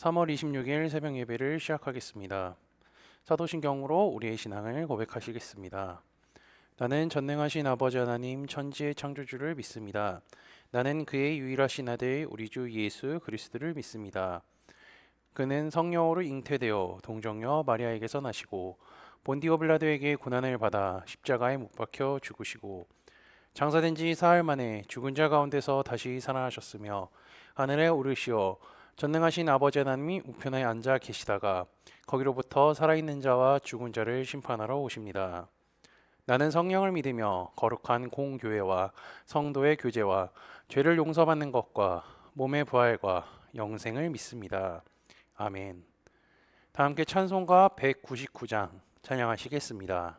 3월 26일 새벽 예배를 시작하겠습니다. 사도신경으로 우리의 신앙을 고백하시겠습니다. 나는 전능하신 아버지 하나님 천지의 창조주를 믿습니다. 나는 그의 유일하신 아들 우리 주 예수 그리스도를 믿습니다. 그는 성령으로 잉태되어 동정녀 마리아에게서 나시고 본디오 빌라도에게 고난을 받아 십자가에 못 박혀 죽으시고 장사된 지 사흘 만에 죽은 자 가운데서 다시 살아나셨으며 하늘에 오르시어 전능하신 아버지 하나님이 우편에 앉아 계시다가 거기로부터 살아있는 자와 죽은 자를 심판하러 오십니다. 나는 성령을 믿으며 거룩한 공교회와 성도의 교제와 죄를 용서받는 것과 몸의 부활과 영생을 믿습니다. 아멘. 다 함께 찬송가 199장 찬양하시겠습니다.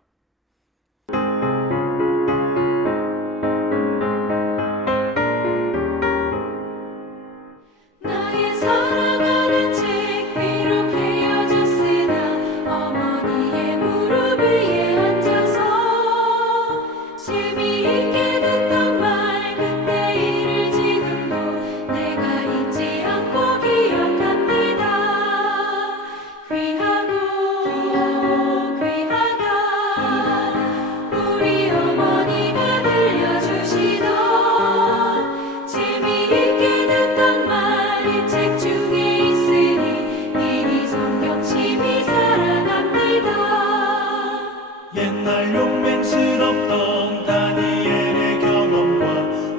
옛날 용맹스럽던 다니엘의 경험과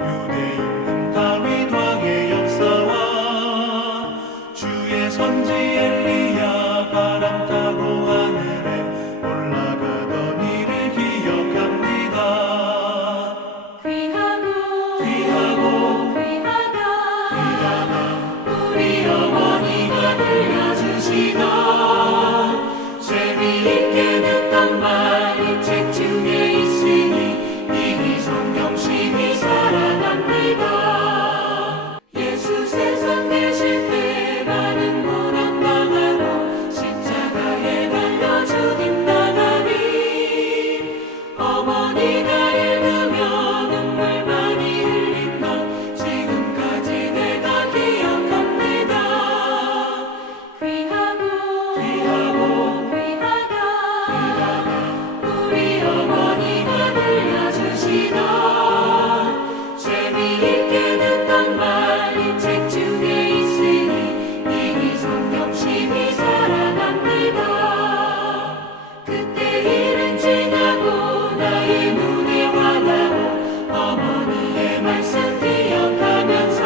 유대 임금 다윗 왕의 역사와 주의 선지 엘리야 바람 타고 하늘에 올라가던 일을 기억합니다. 귀하다 우리 어머니가 들려주시던 재미있게 듣던 말 책 중에 있으니 이 성경심이 살아납니다. 예수 세상 계실 때 많은 고난 당하고 십자가에 달려 죽임 당하니 어머니가 읽으며 눈물 많이 흘린 것 지금까지 내가 기억합니다. 귀하다 우리 어머니가 들려주시던 재미있게 듣던 말 이 책 중에 있으니 이 성경심이 살아납니다. 그때 일은 지나고 나의 눈에 와닿고 어머니의 말씀 기억하면서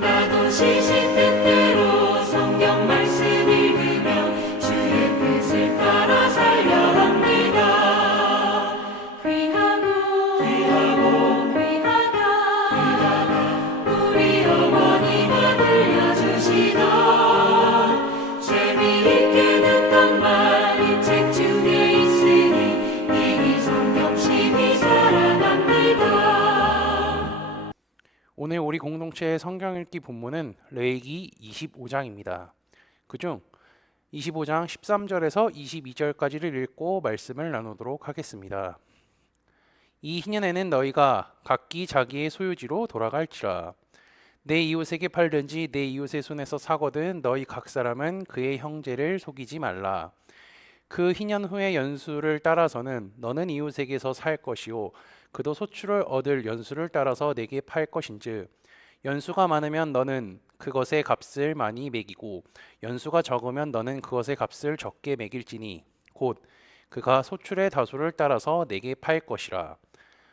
나도 시신 뜻대로 성경 말씀 읽으며 주의 뜻을 따라 살려 합니다. 귀하다 우리 어머니가 들려주시던 재미있게 듣던 말 이 책 중에 있으니 이 성경심이 살아납니다. 오늘 우리 공동체의 성경 읽기 본문은 레위기 25장입니다. 그중 25장 13절에서 22절까지를 읽고 말씀을 나누도록 하겠습니다. 이 희년에는 너희가 각기 자기의 소유지로 돌아갈지라. 내 이웃에게 팔든지 내 이웃의 손에서 사거든 너희 각 사람은 그의 형제를 속이지 말라. 그 희년 후의 연수를 따라서는 너는 이웃에게서 살 것이요 그도 소출을 얻을 연수를 따라서 내게 팔 것인즉 연수가 많으면 너는 그것의 값을 많이 매기고 연수가 적으면 너는 그것의 값을 적게 매길지니 곧 그가 소출의 다소를 따라서 내게 팔 것이라.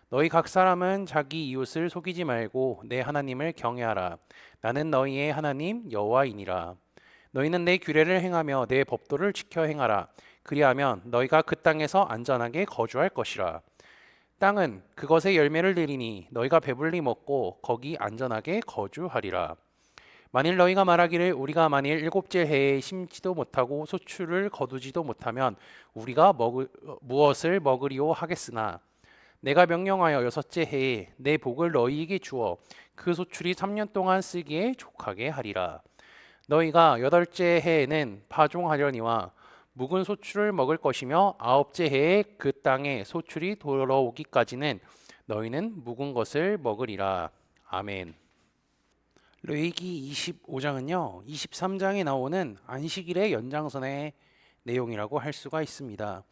너희 각 사람은 자기 이웃을 속이지 말고 내 하나님을 경외하라. 나는 너희의 하나님 여호와이니라. 너희는 내 규례를 행하며 내 법도를 지켜 행하라. 그리하면 너희가 그 땅에서 안전하게 거주할 것이라. 땅은 그것의 열매를 내리니 너희가 배불리 먹고 거기 안전하게 거주하리라. 만일 너희가 말하기를 우리가 만일 일곱째 해에 심지도 못하고 소출을 거두지도 못하면 우리가 무엇을 먹으리오 하겠으나 내가 명령하여 여섯째 해에 내 복을 너희에게 주어 그 소출이 3년 동안 쓰기에 족하게 하리라. 너희가 여덟째 해에는 파종하려니와 묵은 소출을 먹을 것이며 아홉째 해에 그 땅에 소출이 돌아오기까지는 너희는 묵은 것을 먹으리라. 아멘. 레위기 25장은요, 23장에 나오는 안식일의 연장선의 내용이라고 할 수가 있습니다.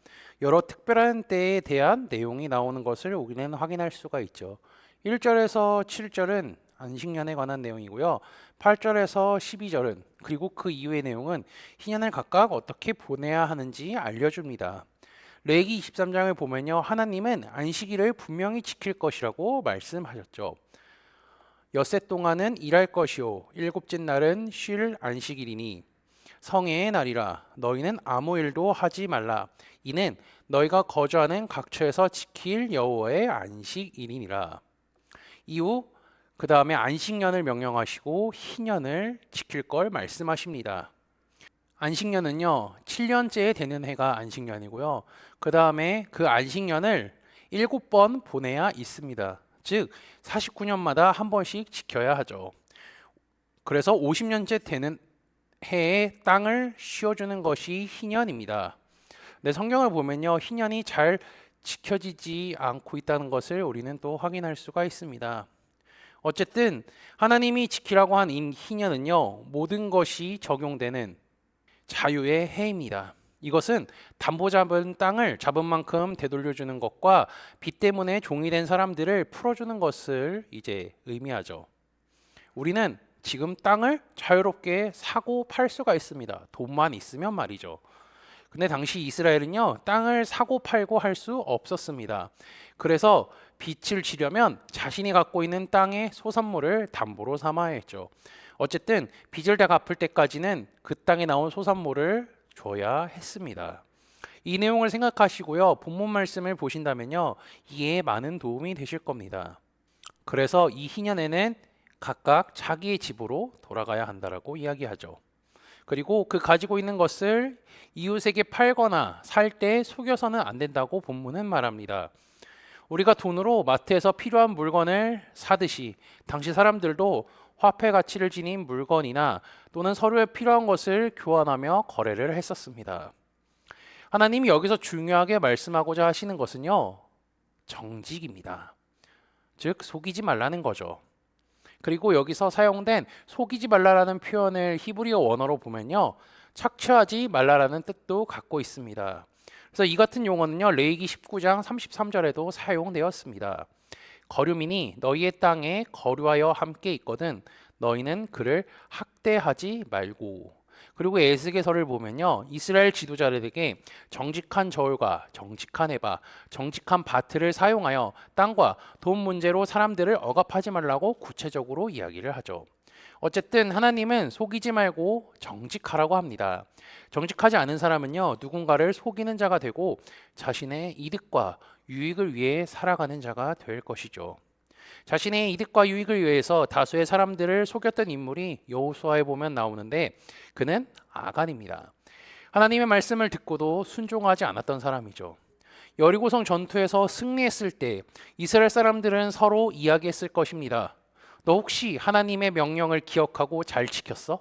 여러 특별한 때에 대한 내용이 나오는 것을 우리는 확인할 수가 있죠. 1절에서 7절은 안식년에 관한 내용이고요. 8절에서 12절은 그리고 그 이후의 내용은 희년을 각각 어떻게 보내야 하는지 알려줍니다. 레위기 23장을 보면요, 하나님은 안식일을 분명히 지킬 것이라고 말씀하셨죠. 엿새 동안은 일할 것이요 일곱째 날은 쉴 안식일이니 성회의 날이라. 너희는 아무 일도 하지 말라. 이는 너희가 거주하는 각처에서 지킬 여호와의 안식일이니라. 이후 그 다음에 안식년을 명령하시고 희년을 지킬 걸 말씀하십니다. 안식년은요, 7년째에 되는 해가 안식년이고요. 그 다음에 그 안식년을 7번 보내야 있습니다. 즉 49년마다 한 번씩 지켜야 하죠. 그래서 50년째 되는 해에 땅을 쉬어주는 것이 희년입니다. 근데 성경을 보면요, 희년이 잘 지켜지지 않고 있다는 것을 우리는 또 확인할 수가 있습니다. 어쨌든 하나님이 지키라고 한 이 희년은요, 모든 것이 적용되는 자유의 해입니다. 이것은 담보 잡은 땅을 잡은 만큼 되돌려주는 것과 빚 때문에 종이 된 사람들을 풀어주는 것을 이제 의미하죠. 우리는 지금 땅을 자유롭게 사고 팔 수가 있습니다. 돈만 있으면 말이죠. 근데 당시 이스라엘은요, 땅을 사고 팔고 할 수 없었습니다. 그래서 빚을 지려면 자신이 갖고 있는 땅의 소산물을 담보로 삼아야 했죠. 어쨌든 빚을 다 갚을 때까지는 그 땅에 나온 소산물을 줘야 했습니다. 이 내용을 생각하시고요, 본문 말씀을 보신다면요, 이해에 많은 도움이 되실 겁니다. 그래서 이 희년에는 각각 자기의 집으로 돌아가야 한다라고 이야기하죠. 그리고 그 가지고 있는 것을 이웃에게 팔거나 살 때 속여서는 안 된다고 본문은 말합니다. 우리가 돈으로 마트에서 필요한 물건을 사듯이 당시 사람들도 화폐 가치를 지닌 물건이나 또는 서로에 필요한 것을 교환하며 거래를 했었습니다. 하나님이 여기서 중요하게 말씀하고자 하시는 것은요, 정직입니다. 즉 속이지 말라는 거죠. 그리고 여기서 사용된 속이지 말라라는 표현을 히브리어 원어로 보면요, 착취하지 말라라는 뜻도 갖고 있습니다. 그래서 이 같은 용어는요, 레위기 19장 33절에도 사용되었습니다. 거류민이 너희의 땅에 거류하여 함께 있거든 너희는 그를 학대하지 말고. 그리고 에스겔서를 보면요, 이스라엘 지도자들에게 정직한 저울과 정직한 해바, 정직한 바트를 사용하여 땅과 돈 문제로 사람들을 억압하지 말라고 구체적으로 이야기를 하죠. 어쨌든 하나님은 속이지 말고 정직하라고 합니다. 정직하지 않은 사람은요, 누군가를 속이는 자가 되고 자신의 이득과 유익을 위해 살아가는 자가 될 것이죠. 자신의 이득과 유익을 위해서 다수의 사람들을 속였던 인물이 여호수아에 보면 나오는데 그는 아간입니다. 하나님의 말씀을 듣고도 순종하지 않았던 사람이죠. 여리고성 전투에서 승리했을 때 이스라엘 사람들은 서로 이야기했을 것입니다. 너 혹시 하나님의 명령을 기억하고 잘 지켰어?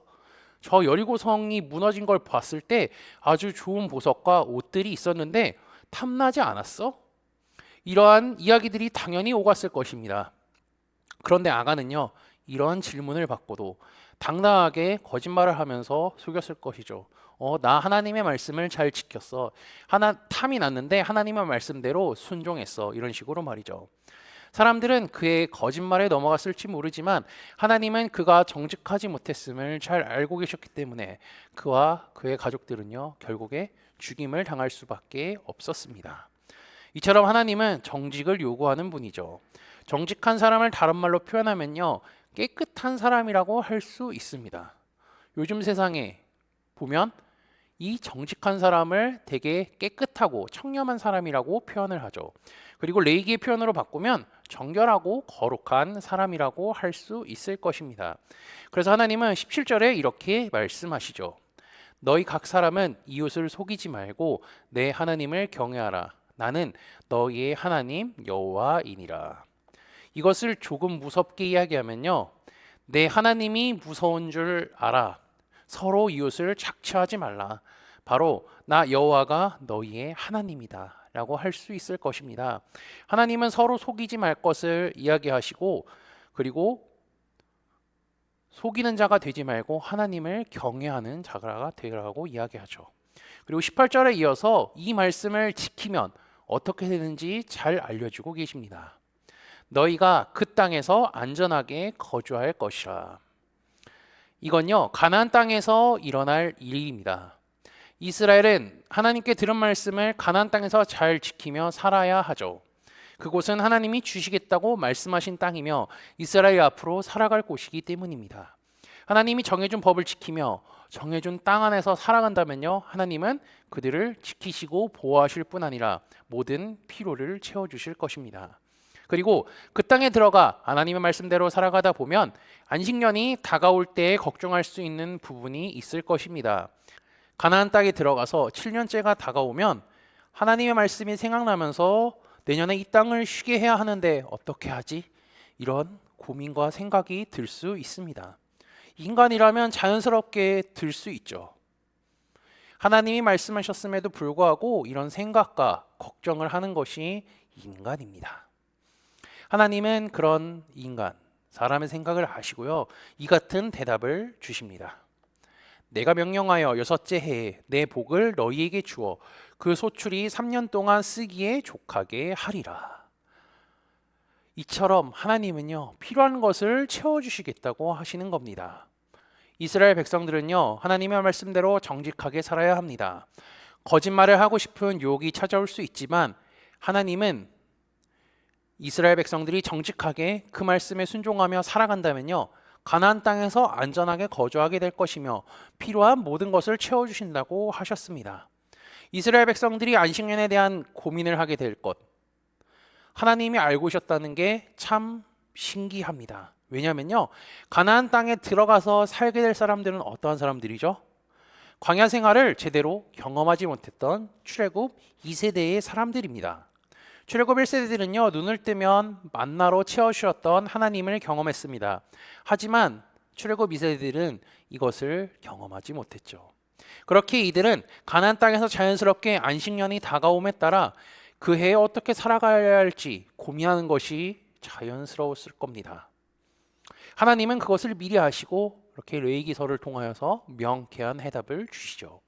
저 여리고성이 무너진 걸 봤을 때 아주 좋은 보석과 옷들이 있었는데 탐나지 않았어? 이러한 이야기들이 당연히 오갔을 것입니다. 그런데 아간은요, 이런 질문을 받고도 당당하게 거짓말을 하면서 속였을 것이죠. 나 하나님의 말씀을 잘 지켰어. 탐이 났는데 하나님의 말씀대로 순종했어. 이런 식으로 말이죠. 사람들은 그의 거짓말에 넘어갔을지 모르지만 하나님은 그가 정직하지 못했음을 잘 알고 계셨기 때문에 그와 그의 가족들은요, 결국에 죽임을 당할 수밖에 없었습니다. 이처럼 하나님은 정직을 요구하는 분이죠. 정직한 사람을 다른 말로 표현하면요, 깨끗한 사람이라고 할 수 있습니다. 요즘 세상에 보면 이 정직한 사람을 되게 깨끗하고 청렴한 사람이라고 표현을 하죠. 그리고 레위기의 표현으로 바꾸면 정결하고 거룩한 사람이라고 할 수 있을 것입니다. 그래서 하나님은 17절에 이렇게 말씀하시죠. 너희 각 사람은 이웃을 속이지 말고 내 하나님을 경외하라. 나는 너희의 하나님 여호와이니라. 이것을 조금 무섭게 이야기하면요, 내 하나님이 무서운 줄 알아. 서로 이웃을 착취하지 말라. 바로 나 여호와가 너희의 하나님이다 라고 할 수 있을 것입니다. 하나님은 서로 속이지 말 것을 이야기하시고, 그리고 속이는 자가 되지 말고 하나님을 경외하는 자가 되라고 이야기하죠. 그리고 18절에 이어서 이 말씀을 지키면 어떻게 되는지 잘 알려주고 계십니다. 너희가 그 땅에서 안전하게 거주할 것이라. 이건요, 가나안 땅에서 일어날 일입니다. 이스라엘은 하나님께 들은 말씀을 가나안 땅에서 잘 지키며 살아야 하죠. 그곳은 하나님이 주시겠다고 말씀하신 땅이며 이스라엘이 앞으로 살아갈 곳이기 때문입니다. 하나님이 정해준 법을 지키며 정해준 땅 안에서 살아간다면요, 하나님은 그들을 지키시고 보호하실 뿐 아니라 모든 필요를 채워주실 것입니다. 그리고 그 땅에 들어가 하나님의 말씀대로 살아가다 보면 안식년이 다가올 때에 걱정할 수 있는 부분이 있을 것입니다. 가나안 땅에 들어가서 7년째가 다가오면 하나님의 말씀이 생각나면서 내년에 이 땅을 쉬게 해야 하는데 어떻게 하지? 이런 고민과 생각이 들 수 있습니다. 인간이라면 자연스럽게 들 수 있죠. 하나님이 말씀하셨음에도 불구하고 이런 생각과 걱정을 하는 것이 인간입니다. 하나님은 그런 인간, 사람의 생각을 아시고요, 이 같은 대답을 주십니다. 내가 명령하여 6째 해에 내 복을 너희에게 주어 그 소출이 3년 동안 쓰기에 족하게 하리라. 이처럼 하나님은요, 필요한 것을 채워주시겠다고 하시는 겁니다. 이스라엘 백성들은요, 하나님의 말씀대로 정직하게 살아야 합니다. 거짓말을 하고 싶은 유혹이 찾아올 수 있지만 하나님은 이스라엘 백성들이 정직하게 그 말씀에 순종하며 살아간다면요, 가나안 땅에서 안전하게 거주하게 될 것이며 필요한 모든 것을 채워주신다고 하셨습니다. 이스라엘 백성들이 안식년에 대한 고민을 하게 될 것, 하나님이 알고 계셨다는 게 참 신기합니다. 왜냐하면요, 가나안 땅에 들어가서 살게 될 사람들은 어떠한 사람들이죠? 광야 생활을 제대로 경험하지 못했던 출애굽 2세대의 사람들입니다. 출애굽 1세대들은요, 눈을 뜨면 만나로 채워주셨던 하나님을 경험했습니다. 하지만 출애굽 2세대들은 이것을 경험하지 못했죠. 그렇게 이들은 가나안 땅에서 자연스럽게 안식년이 다가옴에 따라 그 해에 어떻게 살아가야 할지 고민하는 것이 자연스러웠을 겁니다. 하나님은 그것을 미리 아시고 이렇게 레위기서를 통하여서 명쾌한 해답을 주시죠.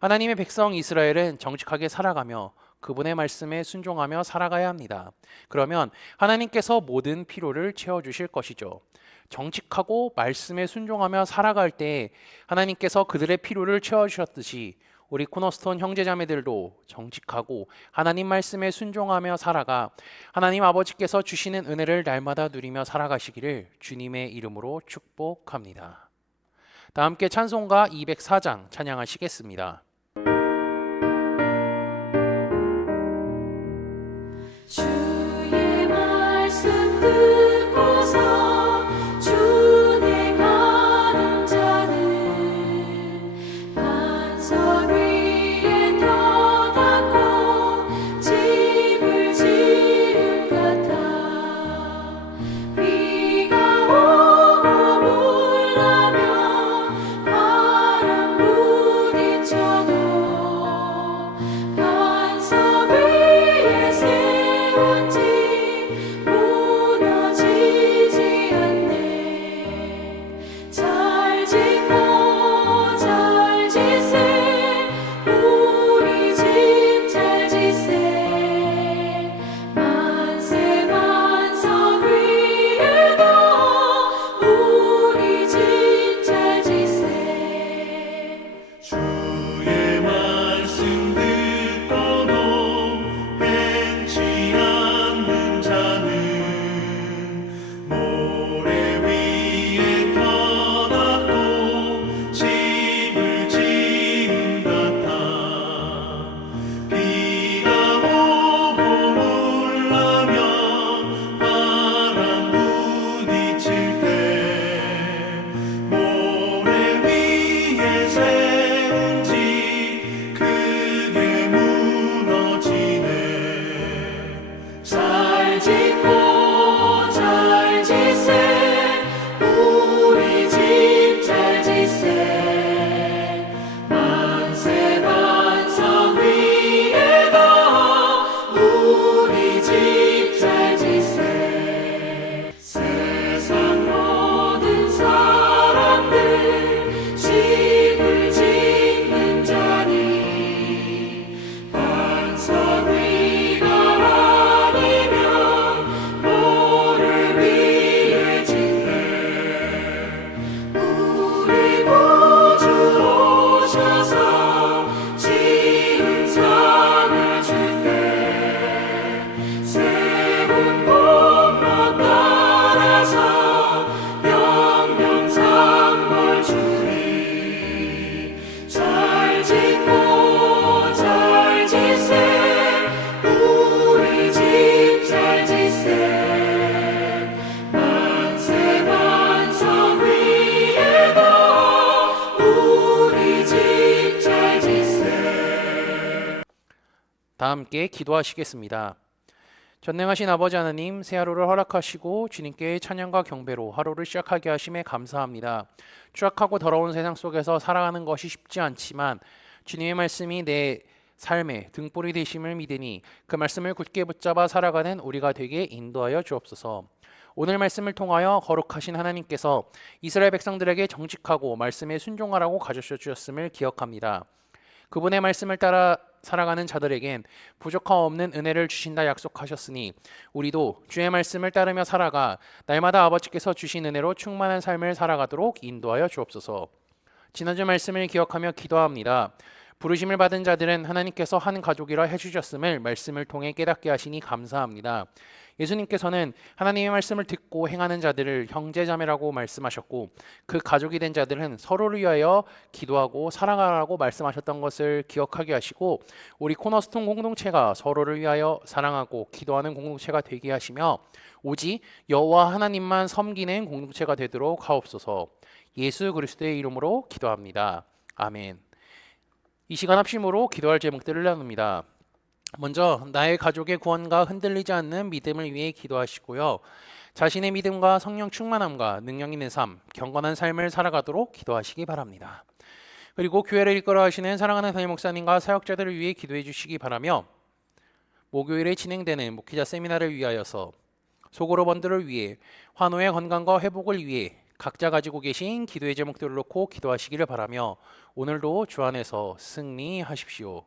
하나님의 백성 이스라엘은 정직하게 살아가며 그분의 말씀에 순종하며 살아가야 합니다. 그러면 하나님께서 모든 필요를 채워주실 것이죠. 정직하고 말씀에 순종하며 살아갈 때 하나님께서 그들의 필요를 채워주셨듯이 우리 코너스톤 형제자매들도 정직하고 하나님 말씀에 순종하며 살아가 하나님 아버지께서 주시는 은혜를 날마다 누리며 살아가시기를 주님의 이름으로 축복합니다. 다 함께 찬송가 204장 찬양하시겠습니다. 주의 말씀 듣고서 준행하는 자는 반석 위에 터닫고 집을 지은 같아. 비가 오고 물나며 바람 부딪혀도 다 함께 기도하시겠습니다. 전능하신 아버지 하나님, 새 하루를 허락하시고 주님께 찬양과 경배로 하루를 시작하게 하심에 감사합니다. 추악하고 더러운 세상 속에서 살아가는 것이 쉽지 않지만 주님의 말씀이 내 삶의 등불이 되심을 믿으니 그 말씀을 굳게 붙잡아 살아가는 우리가 되게 인도하여 주옵소서. 오늘 말씀을 통하여 거룩하신 하나님께서 이스라엘 백성들에게 정직하고 말씀에 순종하라고 가르쳐 주셨음을 기억합니다. 그분의 말씀을 따라 살아가는 자들에겐 부족함 없는 은혜를 주신다 약속하셨으니 우리도 주의 말씀을 따르며 살아가 날마다 아버지께서 주신 은혜로 충만한 삶을 살아가도록 인도하여 주옵소서. 지난주 말씀을 기억하며 기도합니다. 부르심을 받은 자들은 하나님께서 한 가족이라 해주셨음을 말씀을 통해 깨닫게 하시니 감사합니다. 예수님께서는 하나님의 말씀을 듣고 행하는 자들을 형제자매라고 말씀하셨고 그 가족이 된 자들은 서로를 위하여 기도하고 사랑하라고 말씀하셨던 것을 기억하게 하시고 우리 코너스톤 공동체가 서로를 위하여 사랑하고 기도하는 공동체가 되게 하시며 오직 여호와 하나님만 섬기는 공동체가 되도록 하옵소서. 예수 그리스도의 이름으로 기도합니다. 아멘. 이 시간 합심으로 기도할 제목들을 나눕니다. 먼저 나의 가족의 구원과 흔들리지 않는 믿음을 위해 기도하시고요. 자신의 믿음과 성령 충만함과 능력 있는 삶, 경건한 삶을 살아가도록 기도하시기 바랍니다. 그리고 교회를 이끌어 하시는 사랑하는 담임 목사님과 사역자들을 위해 기도해 주시기 바라며 목요일에 진행되는 목회자 세미나를 위하여서 소그룹 원들을 위해 환우의 건강과 회복을 위해 각자 가지고 계신 기도의 제목들을 놓고 기도하시기를 바라며 오늘도 주 안에서 승리하십시오.